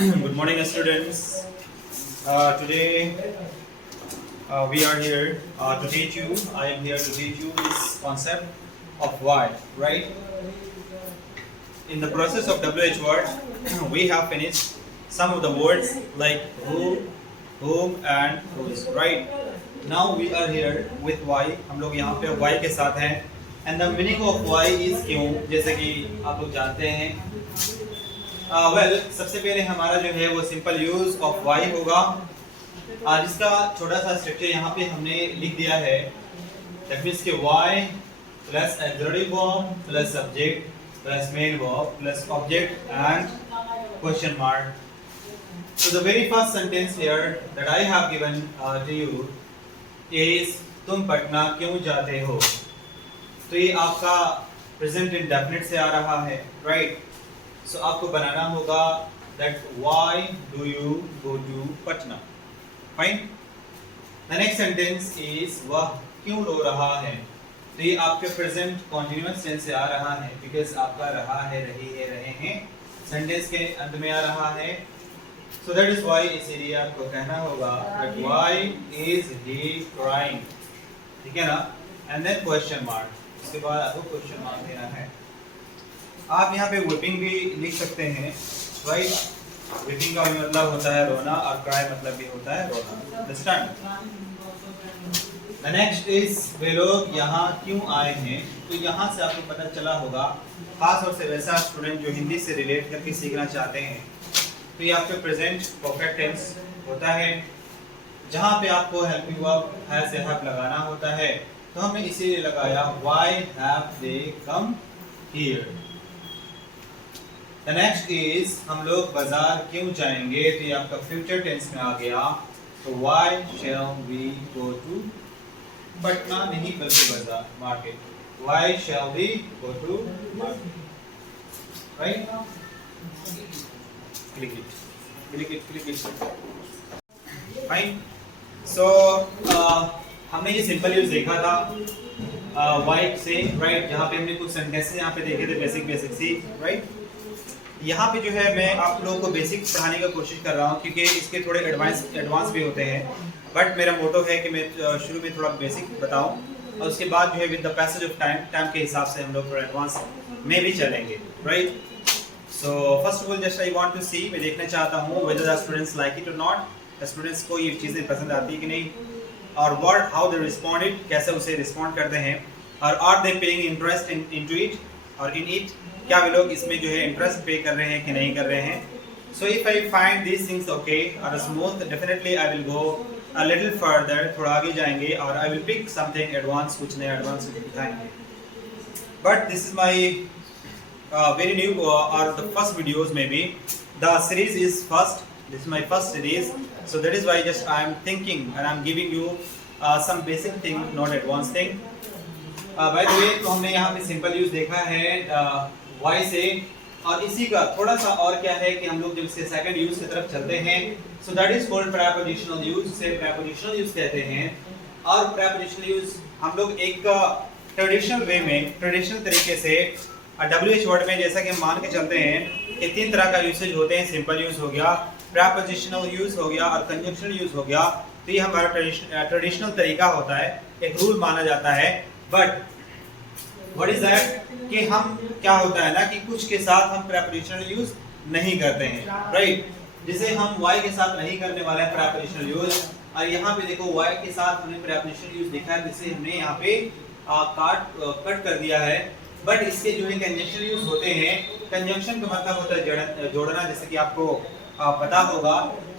Good morning, students. Today we are here to teach you. I am here to teach you this concept of why. Right? In the process of WH words, we have finished some of the words like who, whom, and whose. Right? Now we are here with why. हम लोग यहाँ पे why के साथ हैं. And the meaning of why is क्यों. जैसे कि आप लोग जानते हैं. सबसे पहले हमारा जो है वो सिंपल यूज ऑफ वाई होगा. जिसका छोटा सा स्ट्रक्चर यहाँ पे हमने लिख दिया है. दैट मींस कि why plus auxiliary verb plus subject plus main verb plus object and question mark. So the very first sentence here that I have given to you is तुम पटना क्यों जाते हो. तो ये आपका प्रेजेंट इंडेफिनिट से आ रहा है. राइट. So आपको बनाना होगा that why do you go to Patna. Fine. The next sentence is वह क्यों रो रहा है. तो ये आपके प्रेजेंट कॉन्टिन्यूअस टेंस से आ रहा है because आपका रहा है, रही है, रहे हैं सेंटेंस के अंत में आ रहा है. So that is why इसीलिए आपको कहना होगा that why is he crying. ठीक है ना. And then question mark. उसके बाद आपको क्वेश्चन मार्क देना है. आप यहाँ पे whipping भी लिख सकते हैं. राइट. whipping का भी मतलब होता है रोना और cry मतलब भी होता है रोना. Understand? The next is वे लोग यहाँ क्यों आए हैं. तो यहाँ से आपको पता चला होगा खास तौर से वैसा स्टूडेंट जो हिंदी से रिलेट करके सीखना चाहते हैं. तो ये आपके प्रेजेंट परफेक्ट टेंस होता है जहाँ पे आपको हेल्पिंग वर्ब हैव से हैव लगाना होता है. तो हमने इसीलिए लगाया why have they come here. The next is हम लोग बाजार क्यों जाएंगे. तो ये आपका फ्यूचर टेंस में आ गया. तो why shall we go to Patna नहीं बल्कि बाजार market. Why shall we go to market. Right? Click it. Click it. Click it. Fine. So हमने ये सिंपल यूज देखा था वाइट से. राइट. जहाँ पे हमने कुछ सेंटेंसेस यहाँ पे देखे थे बेसिक सी. राइट. यहाँ पे जो है मैं आप लोगों को बेसिक पढ़ाने की कोशिश कर रहा हूँ क्योंकि इसके थोड़े एडवांस भी होते हैं. बट मेरा मोटो है कि मैं शुरू में थोड़ा बेसिक बताऊँ और उसके बाद जो है with the passage of time के हिसाब से हम लोग थोड़ा एडवांस में भी चलेंगे. Right. So first of all just I want to see. मैं देखना चाहता हूँ whether the students like it or not. Students को ये चीज़ें पसंद आती है कि नहीं और what how they responded कैसे उसे रिस्पॉन्ड करते हैं और are they paying interest into it और in it क्या वे लोग इसमें जो है इंटरेस्ट पे कर रहे हैं कि नहीं कर रहे हैं. So if I find these things okay or smooth, definitely I will go a little further. थोड़ा आगे जाएंगे और I will pick something advanced कुछ नया एडवांस दिखाएंगे. But this is my very new or the first videos maybe. The series is first. This is my first series. So that is why just I am thinking and I am giving you some basic thing, not advanced thing. By the way, तो हमने यहाँ पे simple use देखा है why से और इसी का थोड़ा सा और क्या है कि हम लोग जब इसके सेकंड यूज की तरफ चलते हैं so that is called prepositional use. से prepositional use कहते हैं. और prepositional use हम लोग एक ट्रेडिशनल वे में ट्रेडिशनल तरीके से WH वर्ड में जैसा कि हम मान के चलते हैं कि तीन तरह का यूसेज होते हैं. सिंपल यूज हो गया, prepositional यूज हो गया और कंजंक्शनल यूज हो गया. तो ये हमारा ट्रेडिशनल तरीका होता है, एक रूल माना जाता है. बट व्हाट इज दैट कि हम क्या होता है ना कि कुछ के साथ हम prepositional यूज नहीं करते हैं. राइट. जिसे हम why के साथ नहीं करने वाले हैं prepositional यूज. और यहाँ पे देखो why के साथ हमने prepositional यूज देखा है जिसे हमने यहाँ पे कट कर दिया है. बट इसके जो है कंजंक्शन यूज होते हैं. कंजंक्शन का मतलब होता है जोड़ना जैसे कि आपको पता होगा.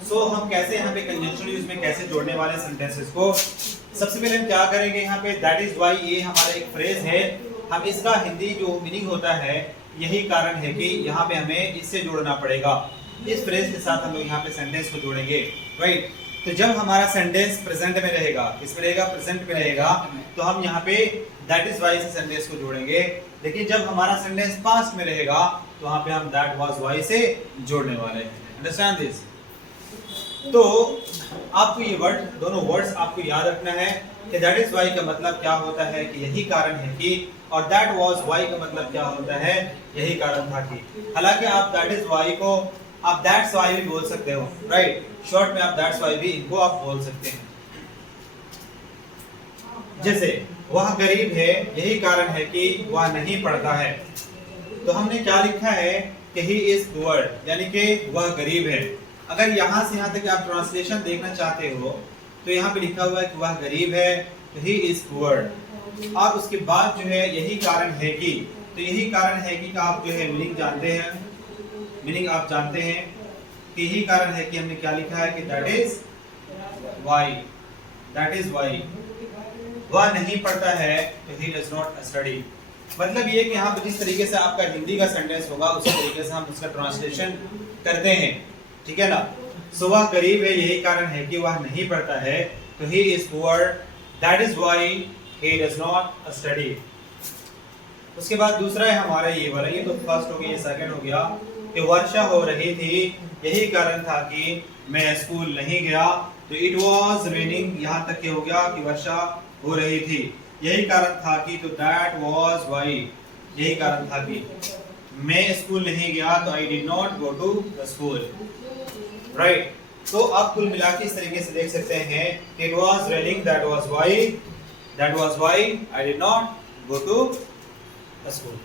सो हम कैसे यहाँ पे कंजंक्शन यूज में कैसे जोड़ने वाले सेंटेंसेस को. सबसे पहले हम क्या करेंगे यहाँ पे दैट इज व्हाई. ये हमारा एक फ्रेज है. हम इसका हिंदी जो मीनिंग होता है यही कारण है कि यहाँ पे हमें इससे जोड़ना पड़ेगा. इस फ्रेज के साथ हम लोग यहाँ पे सेंटेंस को जोड़ेंगे. राइट. तो जब हमारा सेंटेंस प्रेजेंट में रहेगा, किसमें रहेगा, प्रेजेंट में रहेगा, तो हम यहाँ पे दैट इज व्हाई से सेंटेंस को जोड़ेंगे. लेकिन जब हमारा सेंटेंस पास्ट में रहेगा तो वहाँ पे हम दैट वाज व्हाई से जोड़ने वाले हैं. Understand this. तो आपको ये वर्ड दोनों वर्ड्स आपको याद रखना है कि दैट इज व्हाई का मतलब क्या होता है कि यही कारण है कि, और दैट वाज व्हाई का मतलब क्या होता है यही कारण था कि. हालांकि आप दैट इज व्हाई को आप दैट्स व्हाई भी बोल सकते हो, राइट। शॉर्ट में आप दैट्स व्हाई भी इनको आप बोल सकते हैं। जैसे वह गरीब है, यही कारण है कि वह नहीं पढ़ता है। तो हमने क्या लिखा है कि ही इज पुअर, यानी कि वह गरीब है। अगर यहां से यहां तक आप ट्रांसलेशन देखना चाहते हो तो यहाँ पे लिखा हुआ है कि वह गरीब है, तो ही इज पुअर। और उसके बाद जो है यही कारण है कि, तो यही कारण है कि आप जो है मीनिंग जानते हैं, मीनिंग आप जानते हैं कि यही कारण है कि हमने क्या लिखा है कि that is why, that is why वह नहीं पढ़ता है, तो ही डज नॉट स्टडी। मतलब ये कि यहाँ पे जिस तरीके से आपका हिंदी का सेंटेंस होगा उसी तरीके से हम उसका ट्रांसलेशन करते हैं, ठीक है ना। सो वह गरीब है, यही कारण है कि वह नहीं पढ़ता है, तो he is poor, that is why he does not study. उसके बाद दूसरा है हमारा ये वाला, ये तो फर्स्ट हो गया, ये सेकंड हो गया कि वर्षा हो रही थी, यही कारण था कि मैं स्कूल नहीं गया। तो इट वाज रेनिंग, यहाँ तक ये हो गया कि वर्षा हो रही थी, यही कारण था कि, तो दैट वाज व्हाई, यही कारण था कि मैं स्कूल नहीं गया, तो I did not go to the school, right. तो आप कुल मिला के इस तरीके से देख सकते हैं कि it was raining, that was why I did not go to the school.